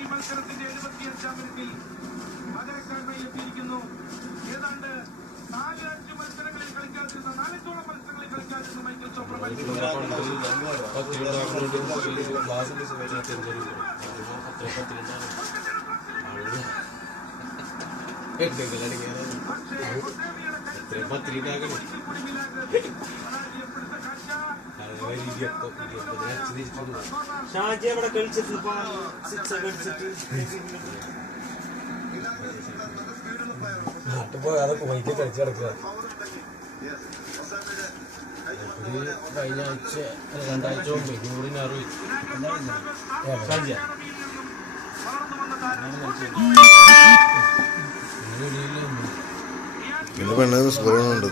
ഈ മത്സരത്തിന്റെ 75-ാം മിനിറ്റിൽ പകരക്കാരനായി എത്തിയിരിക്കുന്നു. ഏതാണ്ട് 4-5 മത്സരങ്ങളിൽ കളിക്കാതിരുന്ന 4 മത്സരങ്ങളിൽ കളിക്കാതിരുന്ന മൈക്കൽ ചോപ്ര ഷാജി അവിടെ കളിച്ചിട്ട് അതൊക്കെ വൈകി കളിച്ച് കിടക്കുക. കഴിഞ്ഞ ആഴ്ച 2 ആഴ്ച മുമ്പ് കൂടിനാറ് ഷാജിയ പിന്നെ പെണ്ണു സ്കൂളുണ്ട്.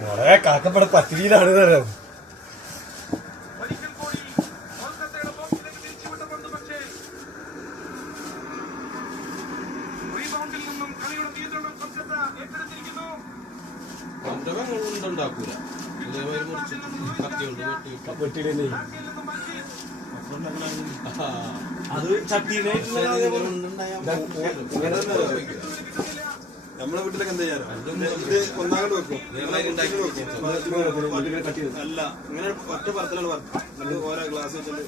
മോളെ കാക്കപ്പട പത്തിരിയിലാണ് തരാം. അത് ചട്ടീനെ നമ്മളെ വീട്ടിലൊക്കെ എന്താ ചെയ്യാറോ ഇത് ഒന്നാകട്ട് വെക്കും. അല്ല ഇങ്ങനെ ഒറ്റ പറത്തിലാണ് പറഞ്ഞു ഓരോ ഗ്ലാസ് വെച്ചിട്ട്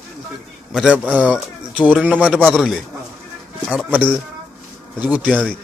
മറ്റേ ചോറിന്റെ മറ്റേ പാത്രമില്ലേ മറ്റേത് കുത്തിയാൽ മതി.